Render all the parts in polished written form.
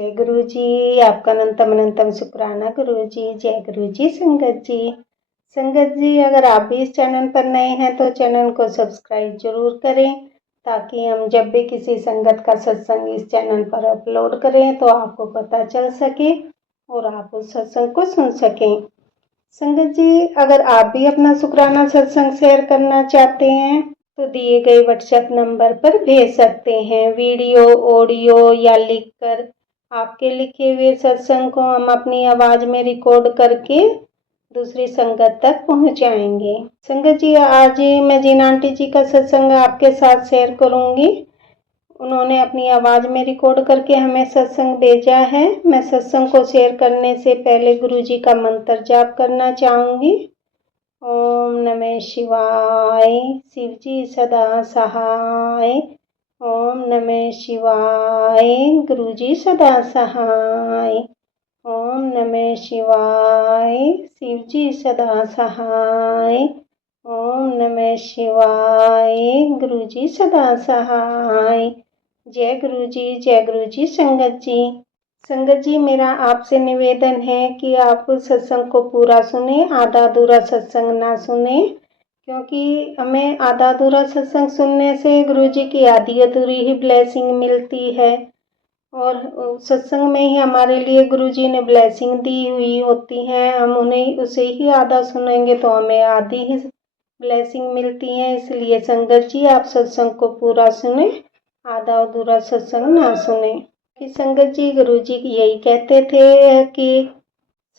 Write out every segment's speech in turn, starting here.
जय गुरु जी, आपका अनंतम अनंतम शुक्राना गुरु जी। जय गुरु जी। संगत जी, अगर आप भी इस चैनल पर नए हैं तो चैनल को सब्सक्राइब जरूर करें, ताकि हम जब भी किसी संगत का सत्संग इस चैनल पर अपलोड करें तो आपको पता चल सके और आप उस सत्संग को सुन सकें। संगत जी, अगर आप भी अपना शुक्राना सत्संग शेयर करना चाहते हैं तो दिए गए व्हाट्सएप नंबर पर भेज सकते हैं। वीडियो, ऑडियो या लिखकर आपके लिखे हुए सत्संग को हम अपनी आवाज में रिकॉर्ड करके दूसरी संगत तक पहुंचाएंगे। संगत जी, आज मैं जिन आंटी जी का सत्संग आपके साथ शेयर करूंगी, उन्होंने अपनी आवाज में रिकॉर्ड करके हमें सत्संग भेजा है। मैं सत्संग को शेयर करने से पहले गुरु जी का मंत्र जाप करना चाहूंगी। ओम नमः शिवाय, शिव जी सदा सहाय। ओम नमः शिवाय, गुरु जी सदा सहाय। ओम नमः शिवाय, शिव जी सदा सहाय। ओम नमः शिवाय, गुरु जी सदा सहाय। जय गुरु जी, जय गुरु जी। संगत जी, मेरा आपसे निवेदन है कि आप सत्संग को पूरा सुने, आधा अधूरा सत्संग ना सुने, क्योंकि हमें आधा अधूरा सत्संग सुनने से गुरु जी की आधी अधूरी ही ब्लेसिंग मिलती है, और सत्संग में ही हमारे लिए गुरु जी ने ब्लेसिंग दी हुई होती है। हम उन्हें उसे ही आधा सुनेंगे तो हमें आधी ही ब्लेसिंग मिलती है। इसलिए संगत जी, आप सत्संग को पूरा सुने, आधा अधूरा सत्संग ना सुने। कि संगत जी, गुरु जी यही कहते थे कि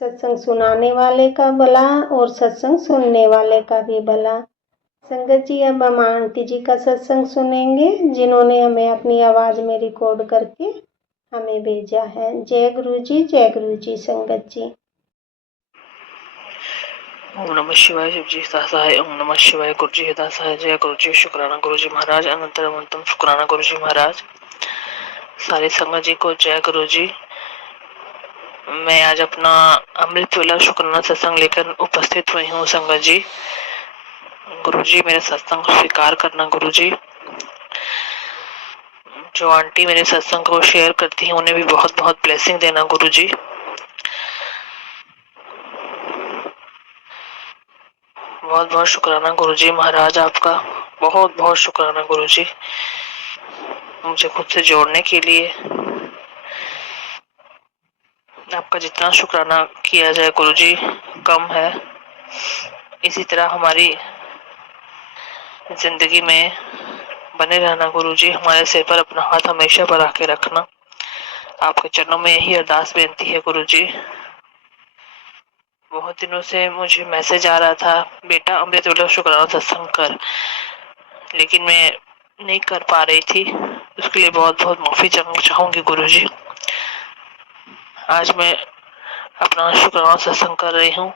सत्संग सुनाने वाले का भला और सत्संग सुनने वाले का भी भला। संगत जी, अब हम आंटी जी का सत्संग सुनेंगे, जिन्होंने हमें अपनी आवाज में रिकॉर्ड करके हमें भेजा है। जय गुरु जी, जय गुरु जी। संगत जी, ओम नमः शिवाय, शिव जी सहाय। ओम नमः शिवाय, गुरु जी सहाय। जय गुरु जी, शुक्राना गुरु जी महाराज। अनंतम शुक्राना गुरु जी महाराज। सारी संगत जी को जय गुरु जी। मैं आज अपना अमृत वेला शुक्राना सत्संग लेकर उपस्थित हुई हूँ। संगत जी, गुरु जी मेरे सत्संग को स्वीकार करना। गुरु जी, जो आंटी मेरे सत्संग को शेयर करती है उन्हें भी बहुत बहुत ब्लेसिंग देना। गुरु जी, बहुत बहुत शुक्राना गुरु जी महाराज, आपका बहुत बहुत शुक्राना गुरु जी, मुझे खुद से जोड़ने के लिए। आपका जितना शुक्राना किया जाए गुरु जी कम है। इसी तरह हमारी जिंदगी में बने रहना गुरु जी। हमारे सिर पर अपना हाथ हमेशा बढ़ा के रखना। आपके चरणों में यही अरदास बेनती है गुरु जी। बहुत दिनों से मुझे मैसेज आ रहा था, बेटा अमृत वेला शुक्राना सत्संग कर, लेकिन मैं नहीं कर पा रही थी। उसके लिए बहुत बहुत माफी चाहूंगी गुरु जी। आज मैं अपना शुक्राना सत्संग कर रही हूँ,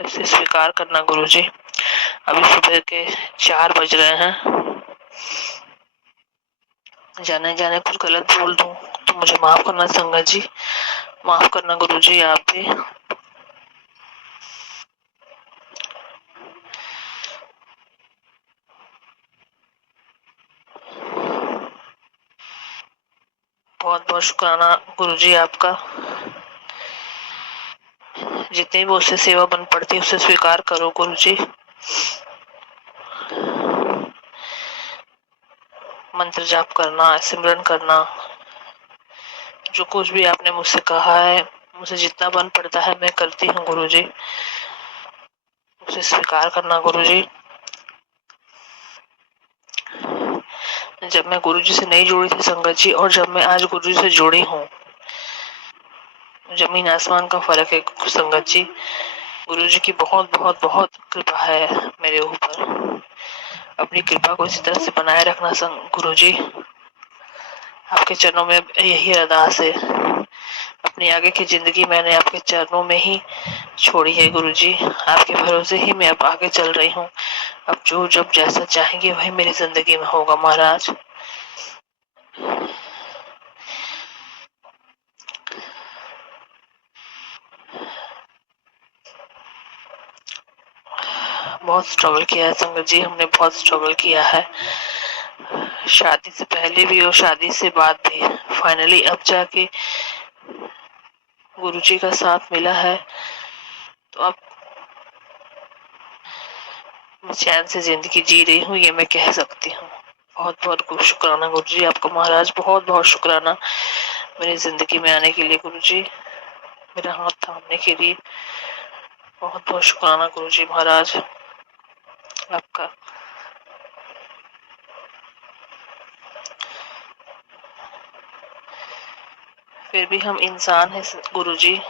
इसे स्वीकार करना गुरु जी। अभी सुबह के 4 बज रहे हैं। जाने जाने कुछ गलत बोल दूं तो मुझे माफ करना संगत जी, माफ करना गुरु जी आप भी। बहुत बहुत शुक्राना गुरु जी आपका। जितनी भी उससे सेवा बन पड़ती है उसे स्वीकार करो गुरु जी। मंत्र जाप करना, सिमरन करना, जो कुछ भी आपने मुझसे कहा है, मुझे जितना बन पड़ता है मैं करती हूँ गुरु जी, उसे स्वीकार करना गुरु जी। जब मैं गुरु जी से नहीं जुड़ी थी संगत जी, और जब मैं आज गुरु जी से जुड़ी हूँ, जमीन आसमान का फर्क है संगत जी। गुरु जी की बहुत बहुत बहुत कृपा है मेरे ऊपर। अपनी कृपा को इसी तरह से बनाए रखना गुरु जी। आपके चरणों में यही अरदास है। अपनी आगे की जिंदगी मैंने आपके चरणों में ही छोड़ी है गुरु जी। आपके भरोसे ही मैं अब आगे चल रही हूँ। अब जो जब जैसा चाहेंगे वही मेरी जिंदगी में होगा महाराज। बहुत स्ट्रगल किया है संगत जी, हमने बहुत स्ट्रगल किया है, शादी से पहले भी और शादी से बाद भी। फाइनली अब जाके गुरुजी का साथ मिला है तो अब मैं चैन से जिंदगी जी रही हूँ, ये मैं कह सकती हूँ। बहुत बहुत शुक्राना गुरुजी आपका महाराज, बहुत बहुत शुक्राना मेरी जिंदगी में आने के लिए गुरुजी, मेरा हाथ थामने के लिए। बहुत बहुत शुक्राना गुरुजी महाराज आपका। फिर भी हम इंसान हैं गुरुजी,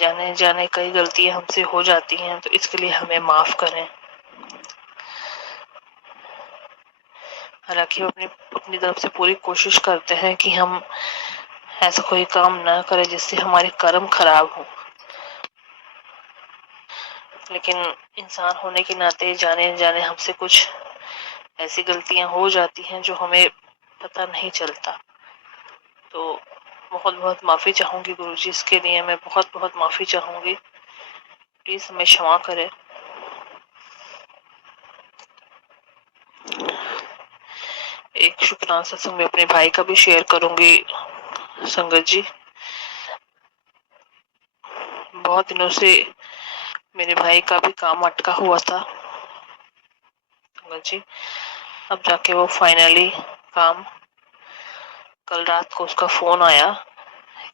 जाने जाने कई गलतियां हमसे हो जाती हैं, तो इसके लिए हमें माफ करें। हालांकि हम अपनी अपनी तरफ से पूरी कोशिश करते हैं कि हम ऐसा कोई काम ना करें जिससे हमारे कर्म खराब हो, लेकिन इंसान होने के नाते जाने जाने हमसे कुछ ऐसी गलतियां हो जाती हैं जो हमें पता नहीं चलता। तो बहुत बहुत माफी चाहूंगी गुरुजी, इसके लिए मैं बहुत बहुत माफी चाहूंगी। प्लीज हमें क्षमा करें। एक शुक्राना सत्संग में अपने भाई का भी शेयर करूंगी संगत जी। बहुत दिनों से मेरे भाई का भी काम अटका हुआ था संगत जी, अब जाके वो फाइनली काम, कल रात को उसका फोन आया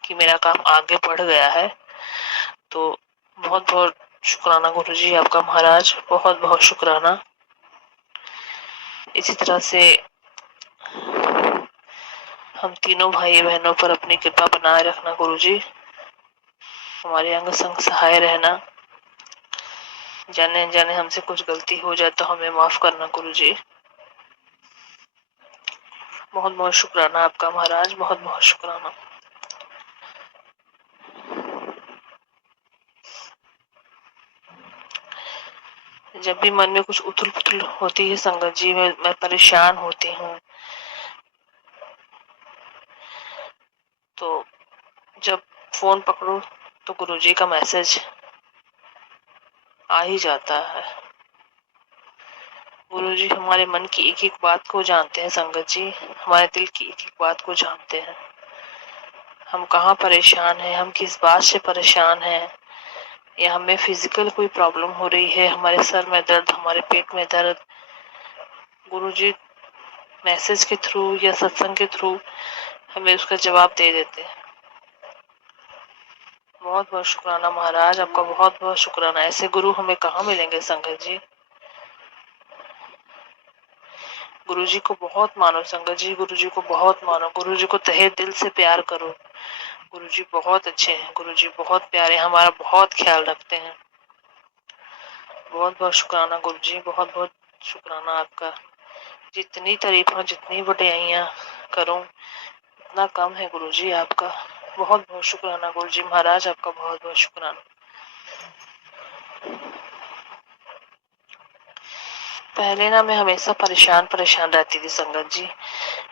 कि मेरा काम आगे बढ़ गया है। तो बहुत बहुत शुक्राना गुरुजी आपका महाराज, बहुत बहुत शुक्राना। इसी तरह से हम तीनों भाई बहनों पर अपनी कृपा बनाए रखना गुरुजी, हमारे अंग संग सहाय रहना। जाने जाने हमसे कुछ गलती हो जाए तो हमें माफ करना गुरुजी। बहुत बहुत शुक्राना आपका महाराज, बहुत बहुत शुक्राना। जब भी मन में कुछ उथल पुथल होती है संगत जी, मैं परेशान होती हूँ, तो जब फोन पकड़ो तो गुरुजी का मैसेज आ ही जाता है। गुरुजी हमारे मन की एक एक बात को जानते हैं संगत जी, हमारे दिल की एक एक बात को जानते हैं। हम कहाँ परेशान हैं, हम किस बात से परेशान हैं, या हमें फिजिकल कोई प्रॉब्लम हो रही है, हमारे सर में दर्द, हमारे पेट में दर्द, गुरुजी मैसेज के थ्रू या सत्संग के थ्रू हमें उसका जवाब दे देते हैं। बहुत बहुत शुक्राना महाराज आपका, बहुत बहुत शुक्राना। ऐसे गुरु हमें कहाँ मिलेंगे संगत जी। गुरुजी को बहुत मानो संगत जी, गुरुजी को बहुत मानो, गुरुजी को तहे दिल से प्यार करो। गुरुजी बहुत अच्छे हैं, गुरुजी बहुत प्यारे, हमारा बहुत ख्याल रखते हैं। बहुत बहुत शुक्राना गुरुजी, बहुत बहुत शुक्राना आपका। जितनी तारीफा, जितनी बड़ाइयां करूं इतना कम है गुरुजी आपका। बहुत बहुत शुक्राना गुरुजी महाराज आपका, बहुत बहुत शुक्राना। पहले ना मैं हमेशा परेशान परेशान रहती थी संगत जी,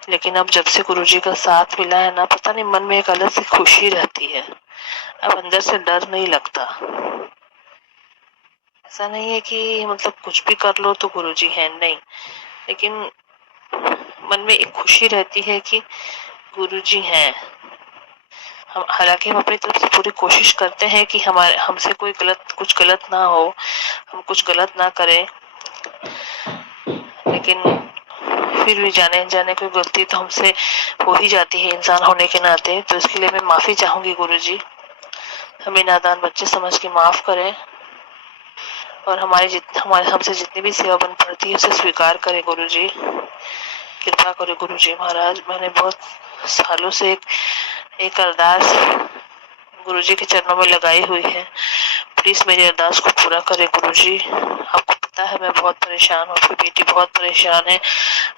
लेकिन अब जब से गुरुजी का साथ मिला है ना, पता नहीं मन में एक अलग सी खुशी रहती है। अब अंदर से डर नहीं लगता। ऐसा नहीं है कि मतलब कुछ भी कर लो तो गुरुजी है, नहीं, लेकिन मन में एक खुशी रहती है कि गुरुजी हैं। हम हालांकि हम अपनी तरफ से पूरी कोशिश करते हैं कि हमारे हमसे कोई कुछ गलत ना हो, हम कुछ गलत ना करें, लेकिन फिर भी जाने जाने कोई गलती तो हमसे हो ही जाती है इंसान होने के नाते। तो इसके लिए मैं माफी चाहूंगी गुरुजी, हमें नादान बच्चे समझ के माफ करें, और हमारे हमसे जितनी भी सेवा बन पड़ती है उसे स्वीकार करें गुरुजी। कृपा करो गुरुजी महाराज। मैंने बहुत सालों से एक अरदास गुरुजी के चरणों में लगाई हुई है, प्लीज मेरी अरदास को पूरा करें गुरुजी। आपको पता है मैं बहुत परेशान हूँ, आपकी बेटी बहुत परेशान है।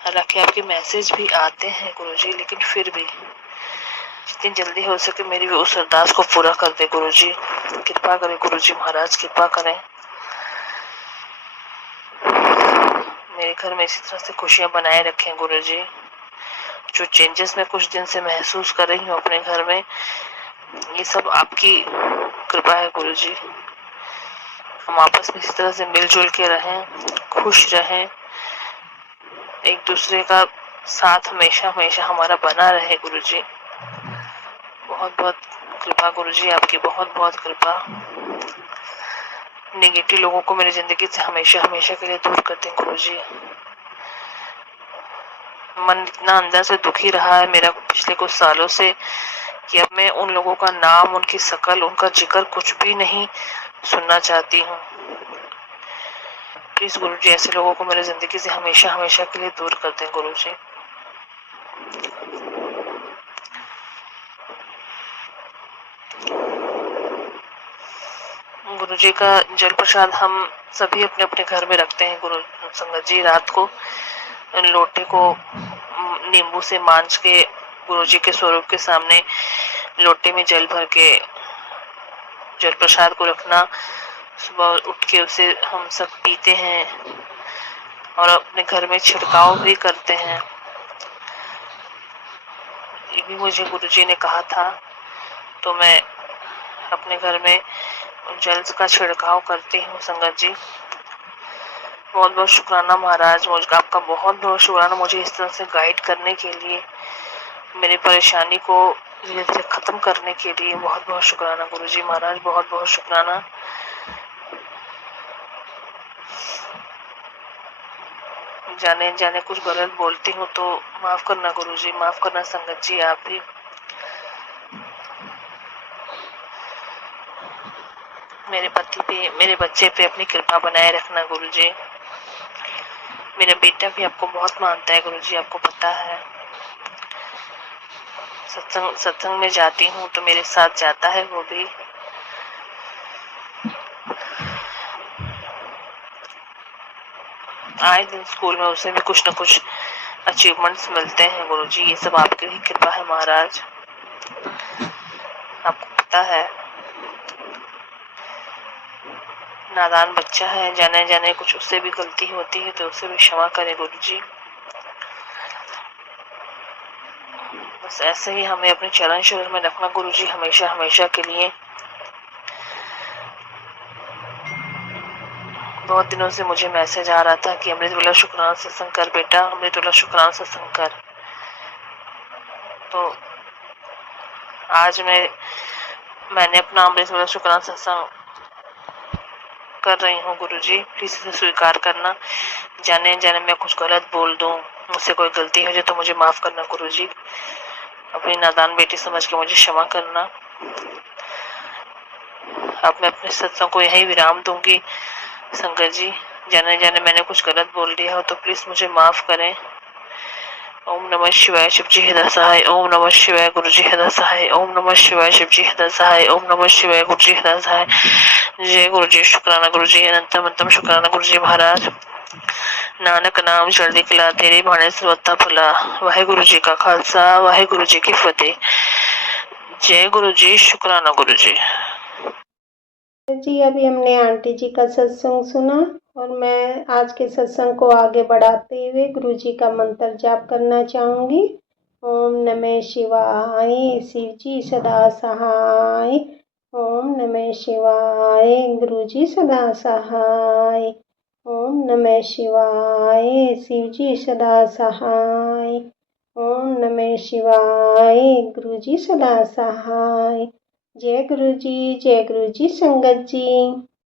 हालांकि आपके मैसेज भी आते हैं गुरुजी, लेकिन फिर भी जितनी जल्दी हो सके मेरी भी उस अरदास को पूरा कर दे गुरुजी। कृपा करें गुरुजी महाराज, कृपा करें। मेरे घर में इसी तरह से खुशियां बनाए रखें गुरुजी। जो चेंजेस मैं कुछ दिन से महसूस कर रही हूँ अपने घर में, ये सब आपकी कृपा है गुरुजी। हम आपस में इसी तरह से मिलजुल के रहें, खुश रहें, एक दूसरे का साथ हमेशा हमेशा हमारा बना रहे गुरुजी। बहुत बहुत कृपा गुरुजी, आपकी बहुत बहुत कृपा। नेगेटिव लोगों को मेरी जिंदगी से हमेशा हमेशा के लिए दूर कर दें गुरुजी। मन इतना अंदर से दुखी रहा है मेरा पिछले कुछ सालों से कि अब मैं उन लोगों का नाम, उनकी शकल, उनका जिक्र कुछ भी नहीं सुनना चाहती हूँ। प्लीज गुरुजी, ऐसे लोगों को मेरी जिंदगी से हमेशा हमेशा के लिए दूर कर दें गुरुजी। गुरुजी का जल प्रसाद हम सभी अपने अपने घर में रखते हैं गुरु संगत जी। रात को लोटे को नींबू से मांझ के गुरुजी के स्वरूप के सामने लोटे में जल भर के जल प्रसाद को रखना, सुबह उठ के उसे हम सब पीते हैं और अपने घर में छिड़काव भी करते हैं। ये भी मुझे गुरुजी ने कहा था, तो मैं अपने घर में जल का छिड़काव करती हूँ संगत जी। बहुत बहुत शुक्राना महाराज, मुझे आपका बहुत बहुत शुक्राना मुझे इस तरह से गाइड करने के लिए, मेरी परेशानी को धीरे धीरे खत्म करने के लिए। बहुत बहुत शुक्राना गुरुजी महाराज, बहुत बहुत शुक्राना। जाने जाने कुछ गलत बोलती हूँ तो माफ करना गुरुजी, माफ करना संगत जी आप भी। मेरे पति पे, मेरे बच्चे पे अपनी कृपा बनाए रखना गुरुजी। मेरा बेटा भी आपको बहुत मानता है गुरुजी, आपको पता है। सत्संग में जाती हूँ तो मेरे साथ जाता है वो भी। आए दिन स्कूल में उसे भी कुछ न कुछ अचीवमेंट्स मिलते हैं गुरुजी। ये सब आपकी ही कृपा है महाराज, आपको पता है। नादान बच्चा है, जाने जाने कुछ उससे भी गलती होती है तो उसे भी क्षमा करें गुरुजी। बस ऐसे ही हमें अपने चरण शरण में रखना गुरुजी, हमेशा हमेशा के लिए। बहुत दिनों से मुझे मैसेज आ रहा था कि अमृतवेला शुक्राना सत्संग कर बेटा, अमृतवेला शुक्राना सत्संग कर। तो आज मैंने अपना अमृतवेला शुक्राना सत्संग कर रही हूँ गुरुजी, प्लीज इसे स्वीकार करना। जाने जाने मैं कुछ गलत बोल दूं, मुझसे कोई गलती हो जाए तो मुझे माफ करना गुरुजी। अपनी नादान बेटी समझ के मुझे क्षमा करना। अब मैं अपने सत्संग को यही विराम दूंगी संगत जी। जाने जाने मैंने कुछ गलत बोल दिया हो तो प्लीज मुझे माफ करें। ओम नमः शिवाय, शिवजी हृदय सहाय। ओम नमः शिवाय, गुरुजी हृदय सहाय। ओम नमः शिवाय, शिवजी हृदय सहाय। ओम नमः शिवाय, गुरुजी हृदय सहाय। जय गुरुजी, शुक्राना गुरुजी, अनंतम अनंतम शुक्राना गुरुजी महाराज। नानक नाम चढ़दी कला, तेरे भाने सर्वथा भला। वाहेगुरु जी का खालसा, वाहेगुरु जी की फतेह। जय गुरुजी, शुक्राना गुरुजी। जी अभी हमने आंटी जी का सत्संग सुना और मैं आज के सत्संग को आगे बढ़ाते हुए गुरु जी का मंत्र जाप करना चाहूँगी। ओम नमः शिवाय, शिव जी सदा सहाय। ओम नमः शिवाय, गुरु जी सदा सहाय। ओम नमः शिवाय, शिव जी सदा सहाय। ओम नमः शिवाय, गुरु जी सदा सहाय। जय गुरु जी संगत जी।